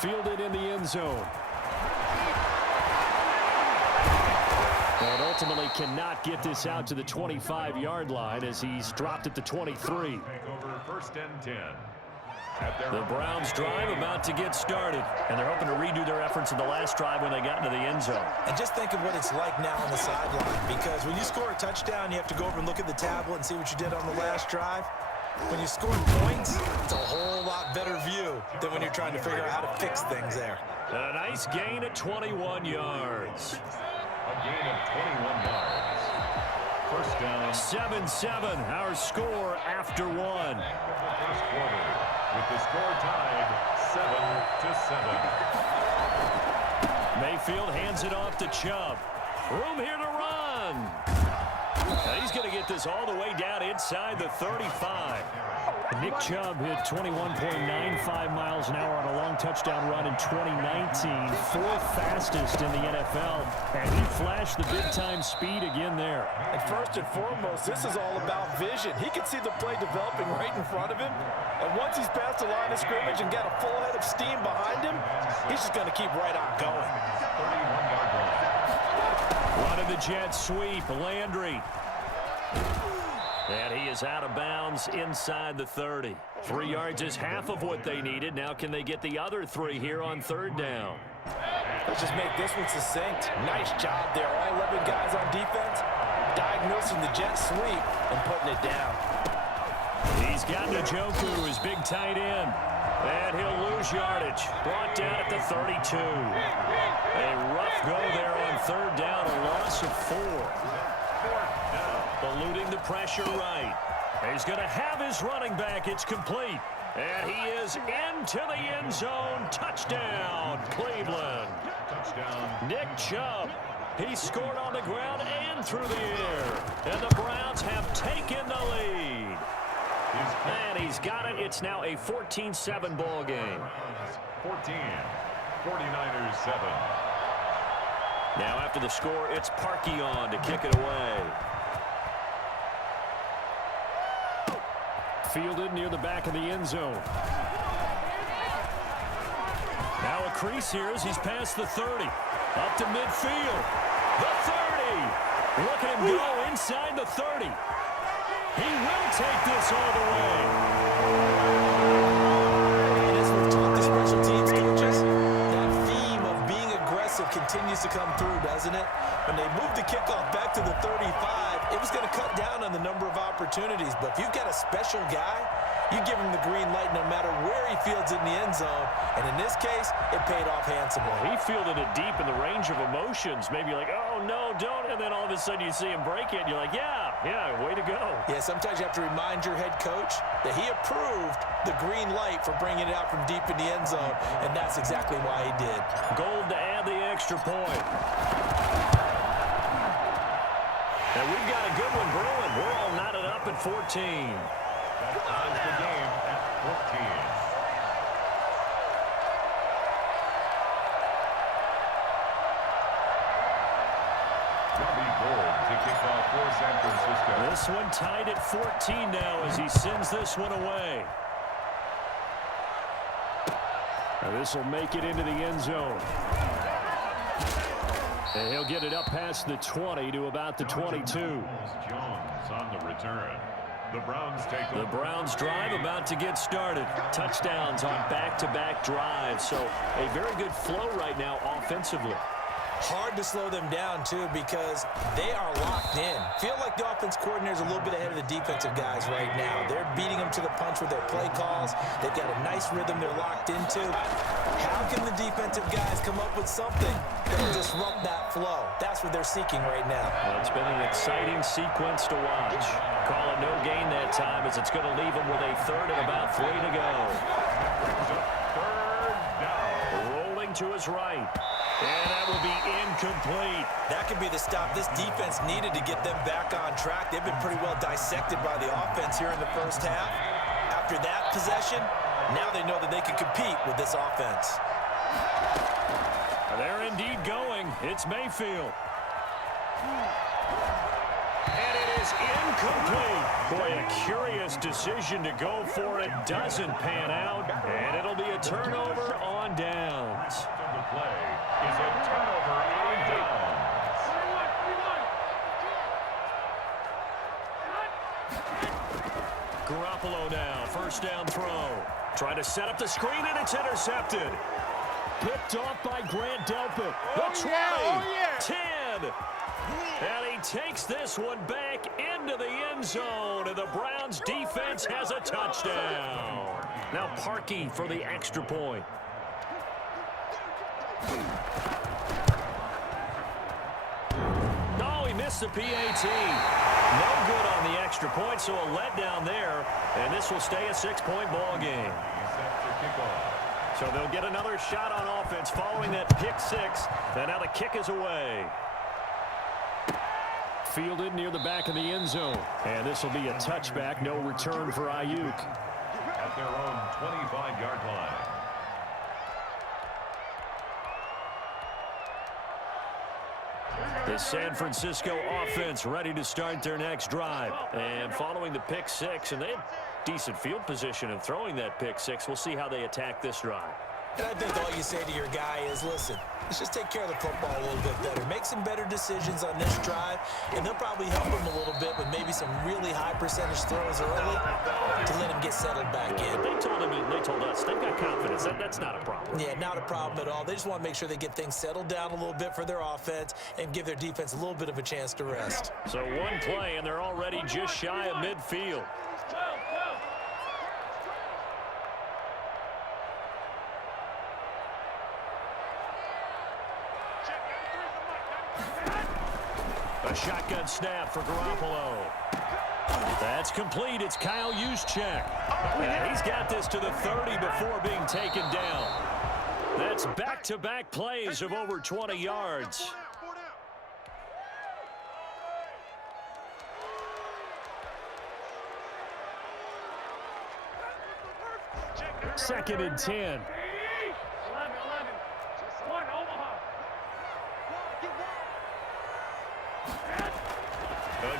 Fielded in the end zone. And ultimately cannot get this out to the 25-yard line as he's dropped at the 23. First and 10. The Browns drive about to get started, and they're hoping to redo their efforts in the last drive when they got into the end zone. And just think of what it's like now on the sideline, because when you score a touchdown, you have to go over and look at the tablet and see what you did on the last drive. When you score points, it's a whole lot better view than when you're trying to figure out how to fix things there. And a nice gain at 21 yards. A gain of 21 yards. First down. 7-7, our score after one. First quarter, with the score tied 7-7. Mayfield hands it off to Chubb. Room here to run. And he's going to get this all the way down inside the 35. Nick Chubb hit 21.95 miles an hour on a long touchdown run in 2019, fourth fastest in the NFL, and he flashed the big-time speed again there. And first and foremost, this is all about vision. He can see the play developing right in front of him, and once he's past the line of scrimmage and got a full head of steam behind him, he's just going to keep right on going. 31-yard line. Running the jet sweep, Landry. And he is out of bounds inside the 30. 3 yards is half of what they needed. Now can they get the other 3 here on third down? Let's just make this one succinct. Nice job there. All 11 guys on defense diagnosing the jet sweep and putting it down. He's got Njoku, his big tight end. And he'll lose yardage. Brought down at the 32. A rough go there on third down, a loss of 4. Eluding the pressure right. He's going to have his running back. It's complete. And he is into the end zone. Touchdown, Cleveland. Touchdown. Nick Chubb. He scored on the ground and through the air. And the Browns have taken the lead. And he's got it. It's now a 14-7 ball game. 14. 49ers 7. Now after the score, it's Parkey on to kick it away. Fielded near the back of the end zone. Now a crease here as he's past the 30. Up to midfield. The 30. Look at him go inside the 30. He will take this all the way. And as we've talked to special teams coaches, that theme of being aggressive continues to come through, doesn't it? When they moved the kickoff back to the 35, it was going to cut down on the number of opportunities. But if you've got a special guy, you give him the green light no matter where he fields in the end zone. And in this case, it paid off handsomely. He fielded it deep in the range of emotions. Maybe like, oh, no, don't. And then all of a sudden you see him break it. And you're like, yeah, way to go. Yeah, sometimes you have to remind your head coach that he approved the green light for bringing it out from deep in the end zone. And that's exactly why he did. Gold to add the extra point. And we've got a good one brewing. We're all knotted up at 14. That ties the game at 14. Robbie Gould to kick off for San Francisco. This one tied at 14 now as he sends this one away. Now this will make it into the end zone. And he'll get it up past the 20 to about the 22. Jones on the return. The Browns take over. The Browns drive about to get started. Touchdowns on back-to-back drives. So a very good flow right now offensively. Hard to slow them down, too, because they are locked in. Feel like the offense coordinator is a little bit ahead of the defensive guys right now. They're beating them to the punch with their play calls. They've got a nice rhythm they're locked into. How can the defensive guys come up with something that will disrupt that flow? That's what they're seeking right now. Well, it's been an exciting sequence to watch. Call it no gain that time as it's going to leave them with a third and about 3 to go. Third down. Rolling to his right. And that will be incomplete. That could be the stop this defense needed to get them back on track. They've been pretty well dissected by the offense here in the first half. After that possession, now they know that they can compete with this offense. They're indeed going. It's Mayfield. And it is incomplete. Boy, a curious decision to go for it. Doesn't pan out. And it'll be a turnover on on downs. The play is a turnover on downs. Garoppolo now, first down throw. Trying to set up the screen, and it's intercepted. Picked off by Grant Delpit. The 20, 10. And he takes this one back into the end zone, and the Browns defense has a touchdown. Now Parkey for the extra point. Oh, he missed the PAT. No good on the extra point, so a letdown there, and this will stay a 6-point ball game. So they'll get another shot on offense following that pick six, and now the kick is away. Fielded near the back of the end zone, and this will be a touchback, no return for Ayuk. At their own 25-yard line. The San Francisco offense ready to start their next drive. And following the pick six, and they had decent field position in throwing that pick six. We'll see how they attack this drive. And I think all you say to your guy is, listen, let's just take care of the football a little bit better. Make some better decisions on this drive, and they'll probably help him a little bit with maybe some really high percentage throws early to let him get settled back in. They told him, and they told us, they've got confidence. That's not a problem. Yeah, not a problem at all. They just want to make sure they get things settled down a little bit for their offense and give their defense a little bit of a chance to rest. So one play, and they're already just shy of midfield. A shotgun snap for Garoppolo. That's complete. It's Kyle Juszczyk. And he's got this to the 30 before being taken down. That's back-to-back plays of over 20 yards. Second and 10.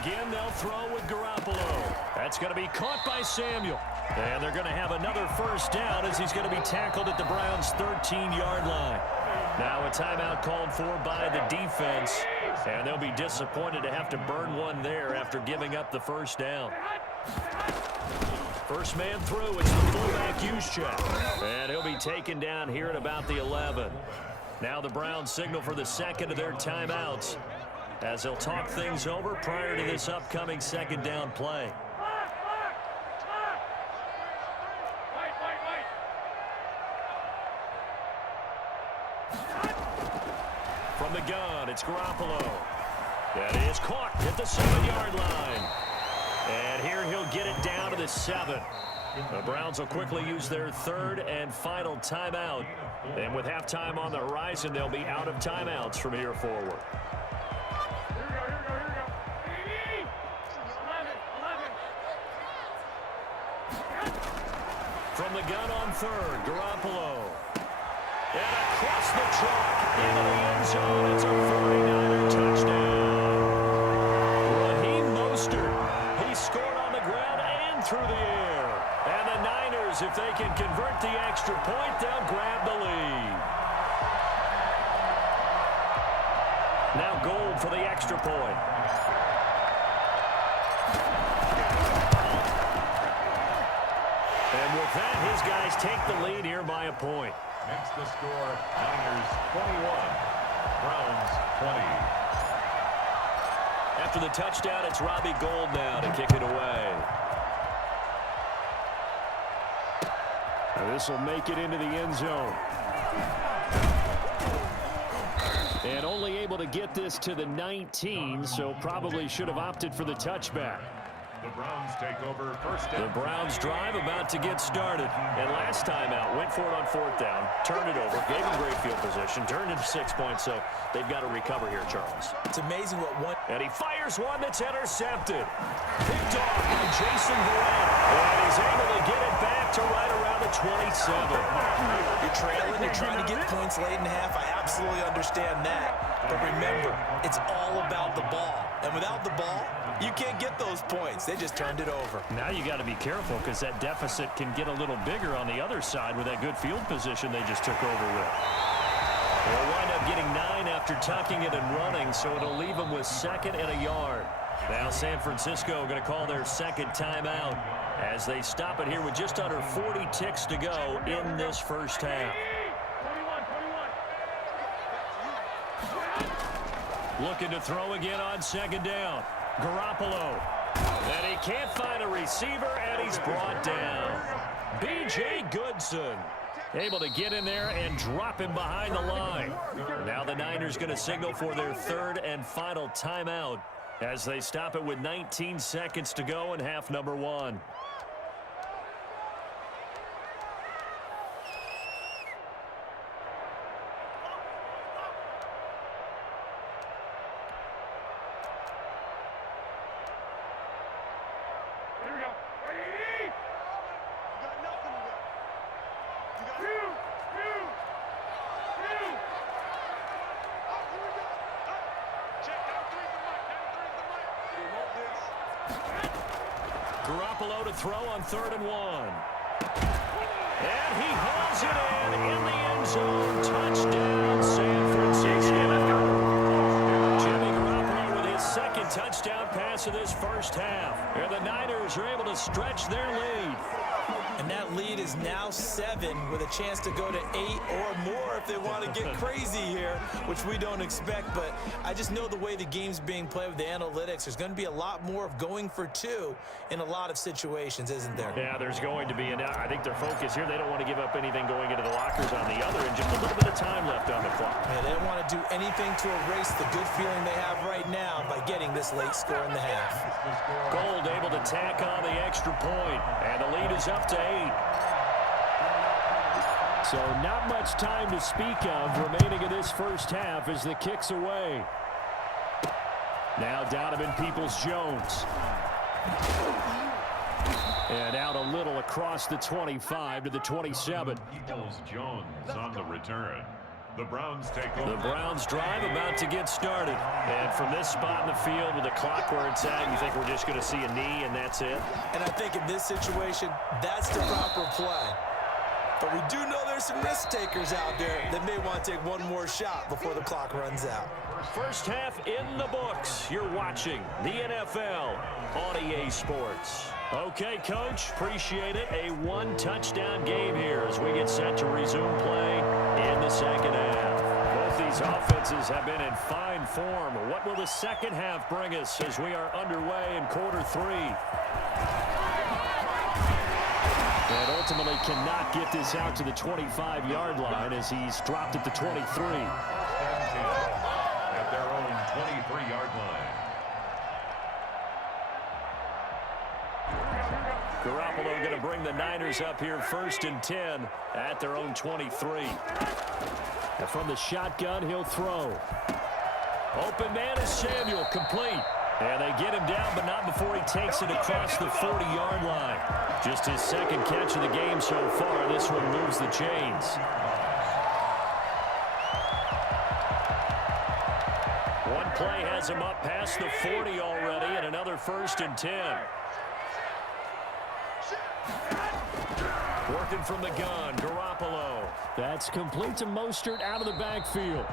Again, they'll throw with Garoppolo. That's going to be caught by Samuel. And they're going to have another first down as he's going to be tackled at the Browns' 13-yard line. Now a timeout called for by the defense. And they'll be disappointed to have to burn one there after giving up the first down. First man through, it's the fullback Juszczyk. And he'll be taken down here at about the 11. Now the Browns signal for the second of their timeouts, as they'll talk things over prior to this upcoming second down play. From the gun, it's Garoppolo. That is caught at the 7-yard line. And here he'll get it down to the 7. The Browns will quickly use their third and final timeout. And with halftime on the horizon, they'll be out of timeouts from here forward. From the gun on third, Garoppolo. And across the chalk into the end zone. It's a 49er touchdown. Raheem Mostert. He scored on the ground and through the air. And the Niners, if they can convert the extra point, they'll grab the lead. Now Gold for the extra point. And with that, his guys take the lead here by a point. Makes the score Niners 21, Browns 20. After the touchdown, it's Robbie Gould now to kick it away. This will make it into the end zone. And only able to get this to the 19, so probably should have opted for the touchback. The Browns take over first down. The Browns drive about to get started. And last time out, went for it on fourth down, turned it over, gave them great field position, turned into 6 points, so they've got to recover here, Charles. It's amazing what one... And he fires one that's intercepted. Picked off by Jason Verrett. And he's able to get it back to right around the 27. You're trailing, you're trying to get points late in half. I absolutely understand that. But remember, it's all about the ball. And without the ball, you can't get those points. They just turned it over. Now you got to be careful because that deficit can get a little bigger on the other side with that good field position they just took over with. They'll wind up getting 9 after tucking it and running, so it'll leave them with 2nd and a yard. Now San Francisco going to call their second timeout as they stop it here with just under 40 ticks to go in this first half. Looking to throw again on 2nd down. Garoppolo. And he can't find a receiver, and he's brought down. B.J. Goodson able to get in there and him behind the line. Now the Niners going to signal for their 3rd and final timeout as they stop it with 19 seconds to go in half number 1. Garoppolo to throw on 3rd and 1. And he hauls it in the end zone. Touchdown, San Francisco. Jimmy Garoppolo with his 2nd touchdown pass of this first half. And the Niners are able to stretch their lead. And that lead is now 7 with a chance to go to 8 or more if they want to get crazy here, which we don't expect. But I just know the way the game's being played with the analytics, there's going to be a lot more of going for 2 in a lot of situations, isn't there? Yeah, there's going to be. And I think their focus here, they don't want to give up anything going into the lockers on the other and just a little bit of time left on the clock. Yeah, they don't want to do anything to erase the good feeling they have right now by getting this late score in the half. Gold able to tack on the extra point, and the lead is up to 8. So not much time to speak of remaining in this first half as the kick's away. Now Donovan Peoples-Jones. And out a little across the 25 to the 27. Peoples-Jones on the return. The Browns take over. The Browns drive about to get started. And from this spot in the field with the clock where it's at, you think we're just going to see a knee and that's it? And I think in this situation, that's the proper play. But we do know there's some risk takers out there that may want to take one more shot before the clock runs out. First half in the books. You're watching the NFL on EA Sports. Okay, Coach, appreciate it. A 1-touchdown game here as we get set to resume play in the second half. Both these offenses have been in fine form. What will the second half bring us as we are underway in quarter 3? And ultimately cannot get this out to the 25-yard line as he's dropped at the 23. At their own 23-yard line. Garoppolo going to bring the Niners up here 1st and 10 at their own 23. And from the shotgun, he'll throw. Open man is Samuel, complete. And they get him down, but not before he takes it across the 40-yard line. Just his 2nd catch of the game so far. This one moves the chains. One play has him up past the 40 already, and another 1st and 10. Working from the gun, Garoppolo. That's complete to Mostert out of the backfield.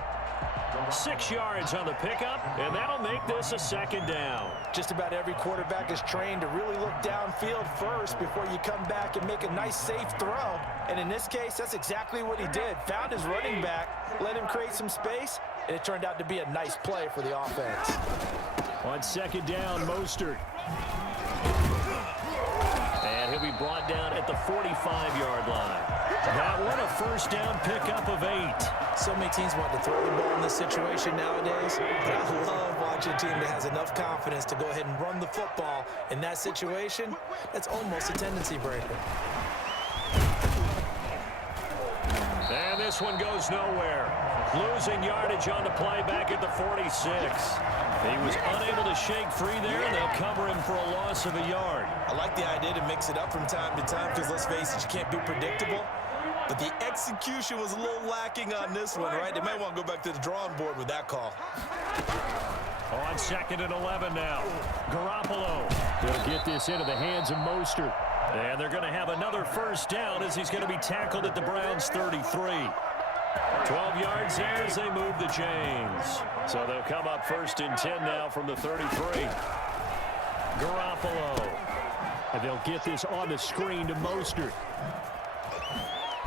6 yards on the pickup, and that'll make this a 2nd down. Just about every quarterback is trained to really look downfield first before you come back and make a nice, safe throw. And in this case, that's exactly what he did. Found his running back, let him create some space, and it turned out to be a nice play for the offense. On 2nd down, Mostert. And he'll be brought down at the 45-yard line. That one, a 1st down pickup of 8. So many teams want to throw the ball in this situation nowadays, but I love watching a team that has enough confidence to go ahead and run the football. In that situation, that's almost a tendency breaker. And this one goes nowhere. Losing yardage on the play back at the 46. He was unable to shake free there, and they'll cover him for a loss of a yard. I like the idea to mix it up from time to time because, let's face it, you can't be predictable. But the execution was a little lacking on this one, right? They might want to go back to the drawing board with that call. On 2nd and 11 now. Garoppolo will get this into the hands of Mostert. And they're going to have another first down as he's going to be tackled at the Browns' 33. 12 yards there as they move the chains. So they'll come up 1st and 10 now from the 33. Garoppolo. And they'll get this on the screen to Mostert.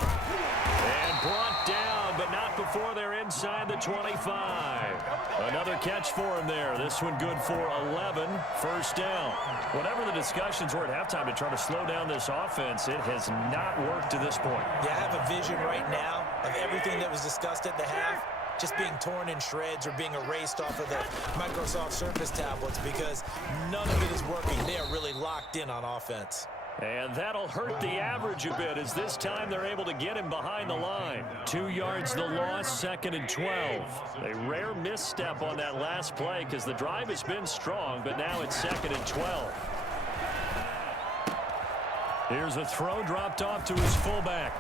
And brought down, but not before they're inside the 25. Another catch for him there. This one good for 11. First down. Whatever the discussions were at halftime to try to slow down this offense, it has not worked to this point. Yeah, I have a vision right now of everything that was discussed at the half just being torn in shreds or being erased off of the Microsoft Surface tablets because none of it is working. They are really locked in on offense. And that'll hurt the average a bit as this time they're able to get him behind the line. 2 yards the loss, 2nd and 12. A rare misstep on that last play because the drive has been strong, but now it's 2nd and 12. Here's a throw dropped off to his fullback.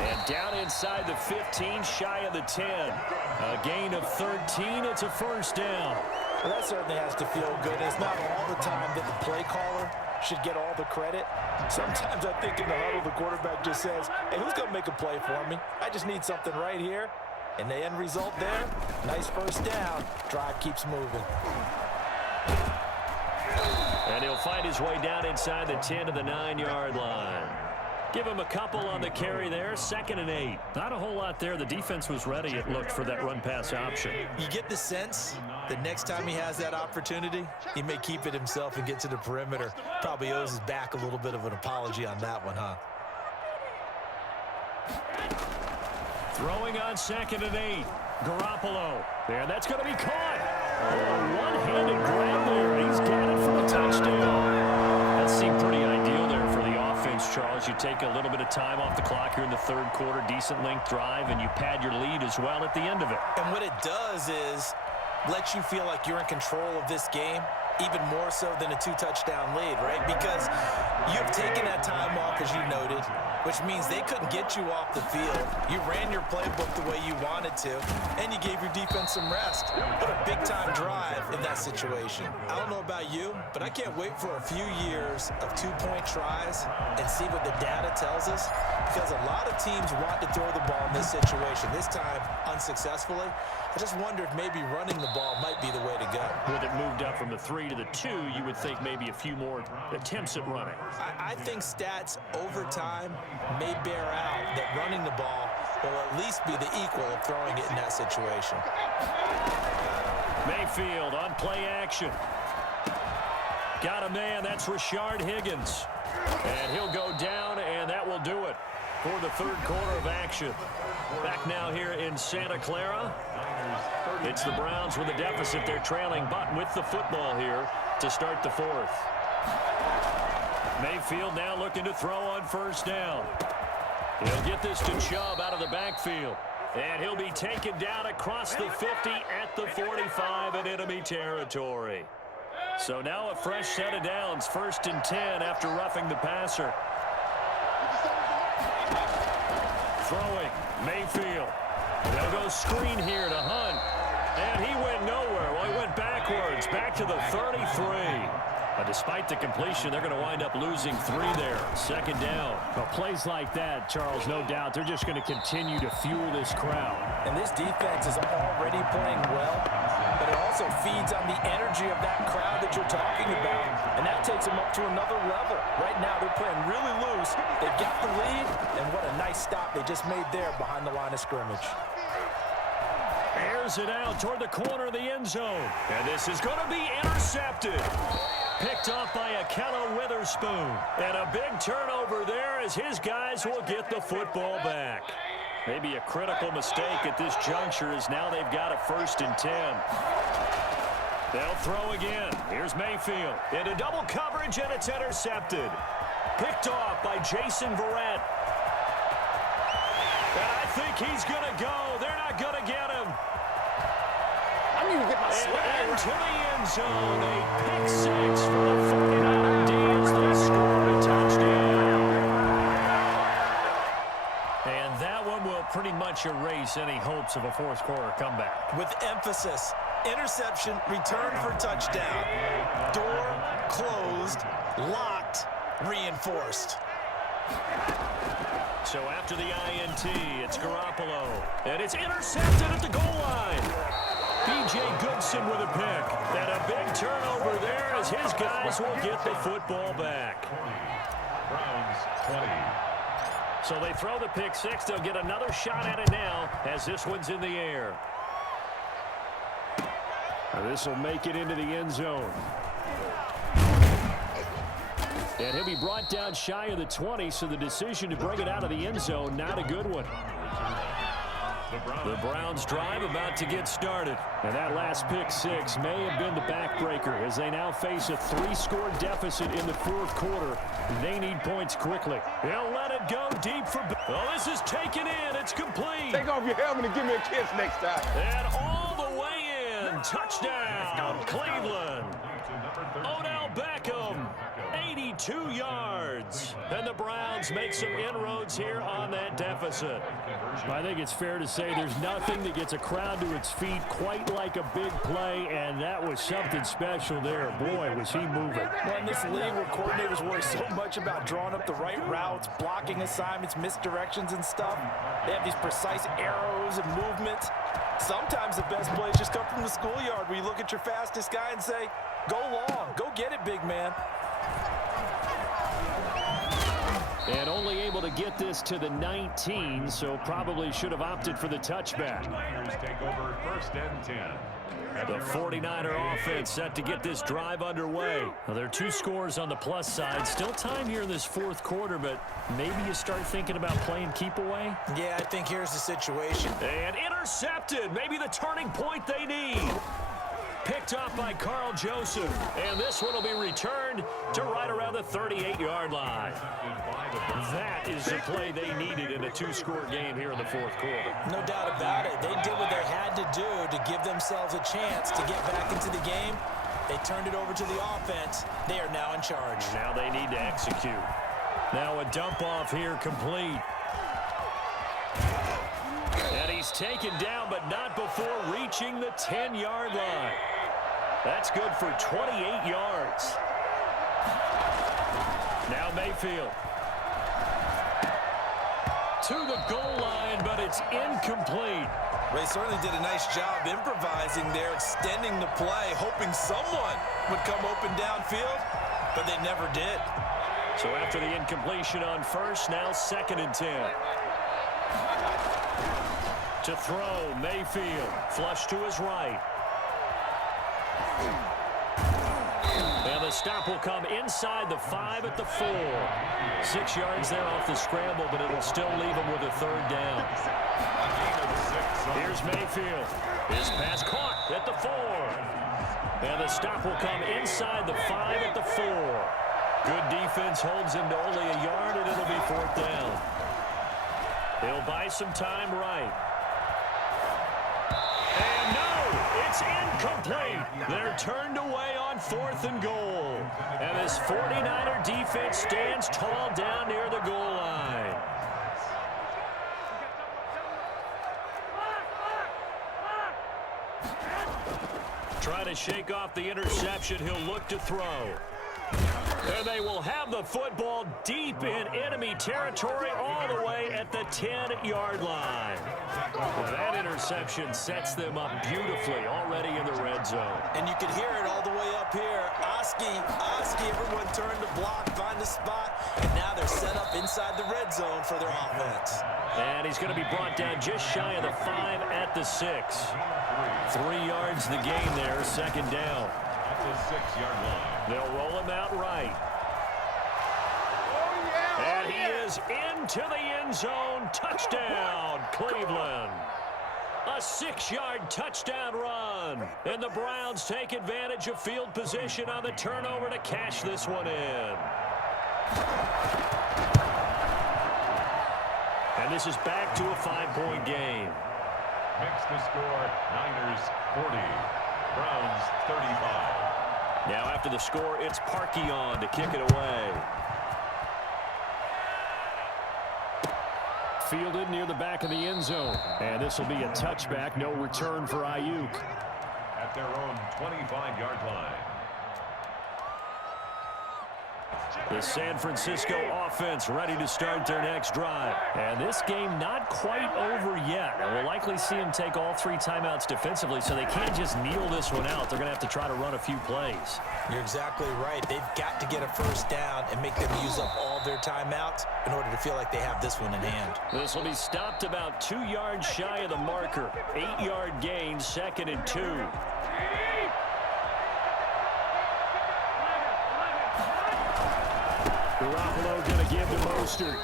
And down inside the 15, shy of the 10. A gain of 13, it's a first down. Well, that certainly has to feel good. It's not all the time that the play caller should get all the credit. Sometimes I think in the huddle, the quarterback just says, hey, who's going to make a play for me? I just need something right here. And the end result there, nice first down. Drive keeps moving. And he'll find his way down inside the 10 to the 9-yard line. Give him a couple on the carry there. 2nd and 8. Not a whole lot there. The defense was ready, it looked, for that run-pass option. You get the sense that next time he has that opportunity, he may keep it himself and get to the perimeter. Probably owes his back a little bit of an apology on that one, huh? Throwing on 2nd and 8. Garoppolo. And that's going to be caught. Oh, one-handed grab there. He's got it for a touchdown. That seemed pretty ideal there for the offense, Charles. You take a little bit of time off the clock here in the 3rd quarter, decent length drive, and you pad your lead as well at the end of it. And what it does is let you feel like you're in control of this game, even more so than a 2-touchdown lead, right? Because you've taken that time off, as you noted, which means they couldn't get you off the field. You ran your playbook the way you wanted to, and you gave your defense some rest. What a big-time drive in that situation. I don't know about you, but I can't wait for a few years of 2-point tries and see what the data tells us, because a lot of teams want to throw the ball in this situation, this time unsuccessfully. I just wonder if maybe running the ball might be the way to go. With it moved up from the 3 to the 2, you would think maybe a few more attempts at running. I think stats over time may bear out that running the ball will at least be the equal of throwing it in that situation. Mayfield on play action. Got a man, that's Rashard Higgins. And he'll go down, and that will do it for the 3rd quarter of action. Back now here in Santa Clara. It's the Browns with a deficit. They're trailing, but with the football here to start the 4th. Mayfield now looking to throw on first down. He'll get this to Chubb out of the backfield. And he'll be taken down across the 50 at the 45 in enemy territory. So now a fresh set of downs, 1st and 10 after roughing the passer. Throwing, Mayfield. They'll go screen here to Hunt. And he went nowhere. Well, he went backwards, back to the 33. But despite the completion, they're going to wind up losing 3 there. 2nd down. Well, plays like that, Charles, no doubt, they're just going to continue to fuel this crowd. And this defense is already playing well, but it also feeds on the energy of that crowd that you're talking about. And that takes them up to another level. Right now, they're playing really loose. They've got the lead, and what a nice stop they just made there behind the line of scrimmage. Airs it out toward the corner of the end zone. And this is going to be intercepted. Picked off by Akella Witherspoon. And a big turnover there as his guys will get the football back. Maybe a critical mistake at this juncture as now they've got a 1st and 10. They'll throw again. Here's Mayfield. Into double coverage, and it's intercepted. Picked off by Jason Verrett. And I think he's going to go. They're not going to get him. I need to get my swag into the end zone. A pick 6 for the 49er D as they score a touchdown. And much erase any hopes of a fourth-quarter comeback. With emphasis, interception, return for touchdown. Door closed, locked, reinforced. So after the INT, it's Garoppolo. And it's intercepted at the goal line. B.J. Goodson with a pick. And a big turnover there as his guys will get the football back. Browns 20. So they throw the pick six. They'll get another shot at it now as this one's in the air. This will make it into the end zone. And he'll be brought down shy of the 20, so the decision to bring it out of the end zone, not a good one. The Browns drive about to get started. And that last pick six may have been the backbreaker as they now face a 3-score deficit in the fourth quarter. They need points quickly. They'll let it go deep for... Oh, this is taken in. It's complete. Take off your helmet and give me a kiss next time. And all the way in. Touchdown, Cleveland. Odell Beckham, 82 yards. And the Browns make some inroads here on that deficit. I think it's fair to say there's nothing that gets a crowd to its feet quite like a big play, and that was something special there. Boy, was he moving. Well, in this league where coordinators worry so much about drawing up the right routes, blocking assignments, misdirections and stuff, they have these precise arrows and movements. Sometimes the best plays just come from the schoolyard where you look at your fastest guy and say, go long, go get it, big man. And only able to get this to the 19, so probably should have opted for the touchback. Niners take over 1st and 10. The 49er offense set to get this drive underway. Well, there are 2 scores on the plus side. Still time here in this fourth quarter, but maybe you start thinking about playing keep away? Yeah, I think here's the situation. And intercepted. Maybe the turning point they need. Picked up by Carl Joseph. And this one will be returned to right around the 38-yard line. That is the play they needed in a 2-score game here in the fourth quarter. No doubt about it. They did what they had to do to give themselves a chance to get back into the game. They turned it over to the offense. They are now in charge. Now they need to execute. Now a dump off here complete. And he's taken down, but not before reaching the 10-yard line. That's good for 28 yards. Now Mayfield. To the goal line, but it's incomplete. They certainly did a nice job improvising there, extending the play, hoping someone would come open downfield, but they never did. So after the incompletion on first, now 2nd and 10. To throw, Mayfield. Flush to his right. And the stop will come inside the 5 at the 4. 6 yards there off the scramble, but it'll still leave him with a 3rd down. Here's Mayfield. His pass caught at the 4. And the stop will come inside the 5 at the 4. Good defense holds him to only a yard, and it'll be 4th down. He'll buy some time right. And no, it's incomplete. They're turned away on 4th and goal. And this 49er defense stands tall down near the goal line. Trying to shake off the interception. He'll look to throw. And they will have the football deep in enemy territory all the way at the 10-yard line. Well, that interception sets them up beautifully already in the red zone. And you can hear it all the way up here. Oski, everyone turned to block, find a spot, and now they're set up inside the red zone for their offense. And he's going to be brought down just shy of the 5 at the 6. 3 yards the gain there, 2nd down. At the 6-yard line. They'll roll him out right. And he is into the end zone. Touchdown, Cleveland. A 6-yard touchdown run. And the Browns take advantage of field position on the turnover to cash this one in. And this is back to a 5-point game. Makes the score Niners 40, Browns 35. Now after the score, it's Parkey on to kick it away. fielded near the back of the end zone. And this will be a touchback, no return for Ayuk. At their own 25-yard line. The San Francisco offense ready to start their next drive. And this game not quite over yet. And we'll likely see them take all 3 timeouts defensively, so they can't just kneel this one out. They're going to have to try to run a few plays. You're exactly right. They've got to get a first down and make them use up all their timeouts in order to feel like they have this one in hand. This will be stopped about 2 yards shy of the marker. 8-yard gain, 2nd and 2. Garoppolo going to give to Mostert.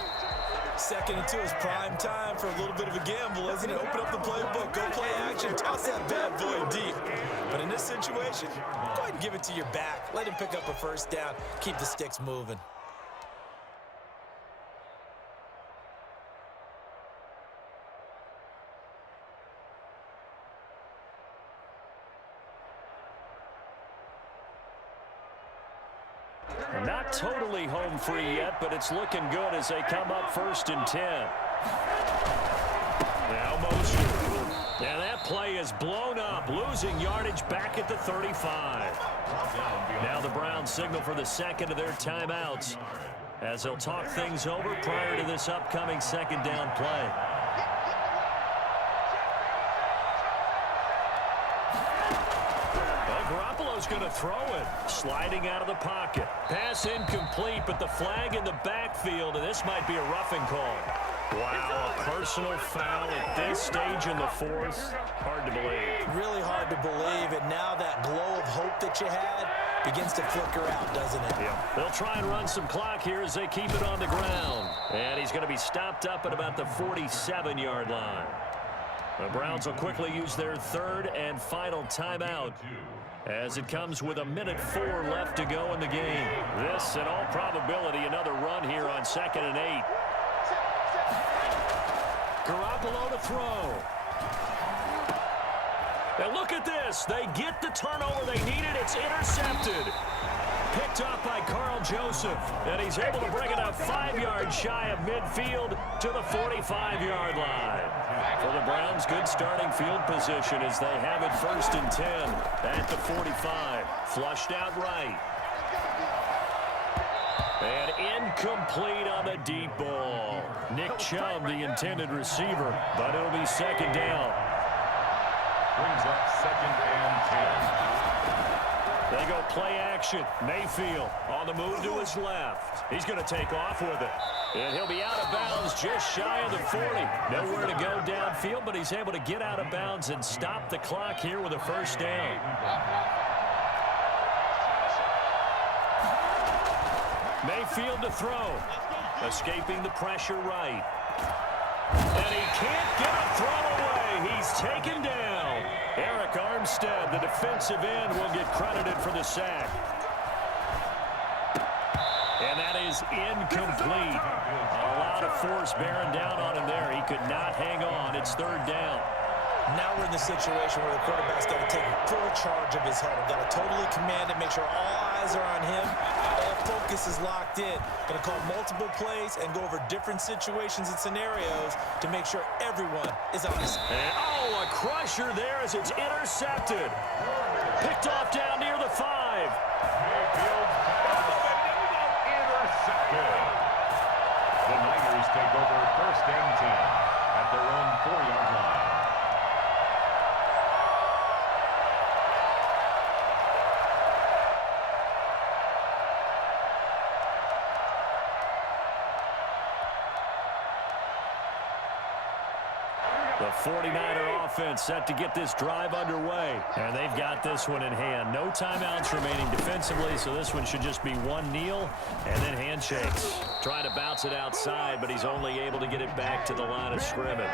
2nd and 2 is prime time for a little bit of a gamble, isn't it? Open up the playbook, go play action, toss that bad boy deep. But in this situation, go ahead and give it to your back. Let him pick up a first down. Keep the sticks moving. Not totally home free yet, but it's looking good as they come up 1st and 10. Now Mostert. And that play is blown up, losing yardage back at the 35. Now the Browns signal for the 2nd of their timeouts as they'll talk things over prior to this upcoming 2nd down play. Garoppolo's going to throw it. Sliding out of the pocket. Pass incomplete, but the flag in the backfield, and this might be a roughing call. Wow, a personal foul at this stage in the 4th. Hard to believe. Really hard to believe, and now that glow of hope that you had begins to flicker out, doesn't it? Yeah. They'll try and run some clock here as they keep it on the ground. And he's going to be stopped up at about the 47-yard line. The Browns will quickly use their 3rd and final timeout as it comes with 1:04 left to go in the game. This, in all probability, another run here on 2nd and 8. Garoppolo to throw. Now look at this. They get the turnover they needed. It's intercepted. Picked up by Carl Joseph. And he's able to bring it up 5 yards shy of midfield to the 45-yard line. For the Browns, good starting field position as they have it 1st and 10 at the 45. Flushed out right. And incomplete on the deep ball. Nick Chubb, the intended receiver, but it'll be 2nd down. Brings up 2nd and 10. They go play action. Mayfield on the move to his left. He's going to take off with it. And he'll be out of bounds just shy of the 40. Nowhere to go downfield, but he's able to get out of bounds and stop the clock here with a first down. Mayfield to throw. Escaping the pressure right. And he can't get a throw away. He's taken down. Eric Armstead, the defensive end, will get credited for the sack. And that is incomplete. A lot of force bearing down on him there. He could not hang on. It's 3rd down. Now we're in the situation where the quarterback's got to take full charge of his huddle. Got to totally command it, make sure all eyes are on him. All focus is locked in. Going to call multiple plays and go over different situations and scenarios to make sure everyone is on the same. Oh, a crusher there as it's intercepted. Picked off down near the 5. Mayfield intercepted. The Niners take over 1st and 10 at their own 4-yard line. The 49er offense set to get this drive underway. And they've got this one in hand. No timeouts remaining defensively, so this one should just be one kneel and then handshakes. Trying to bounce it outside, but he's only able to get it back to the line of scrimmage.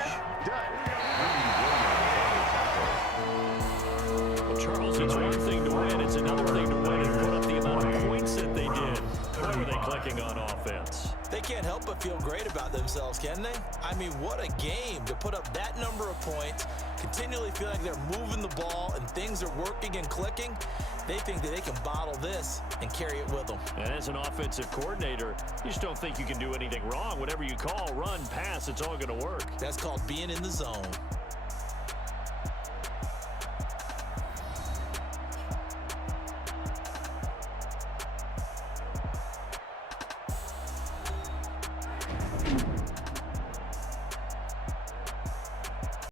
Well, Charles, it's one thing to win. It's another thing to win and put up the amount of points that they did. What are they clicking on? on offense. They can't help but feel great about themselves, can they? I mean, what a game to put up that number of points, continually feel like they're moving the ball and things are working and clicking. They think that they can bottle this and carry it with them. And as an offensive coordinator, you just don't think you can do anything wrong. Whatever you call, run, pass, it's all going to work. That's called being in the zone.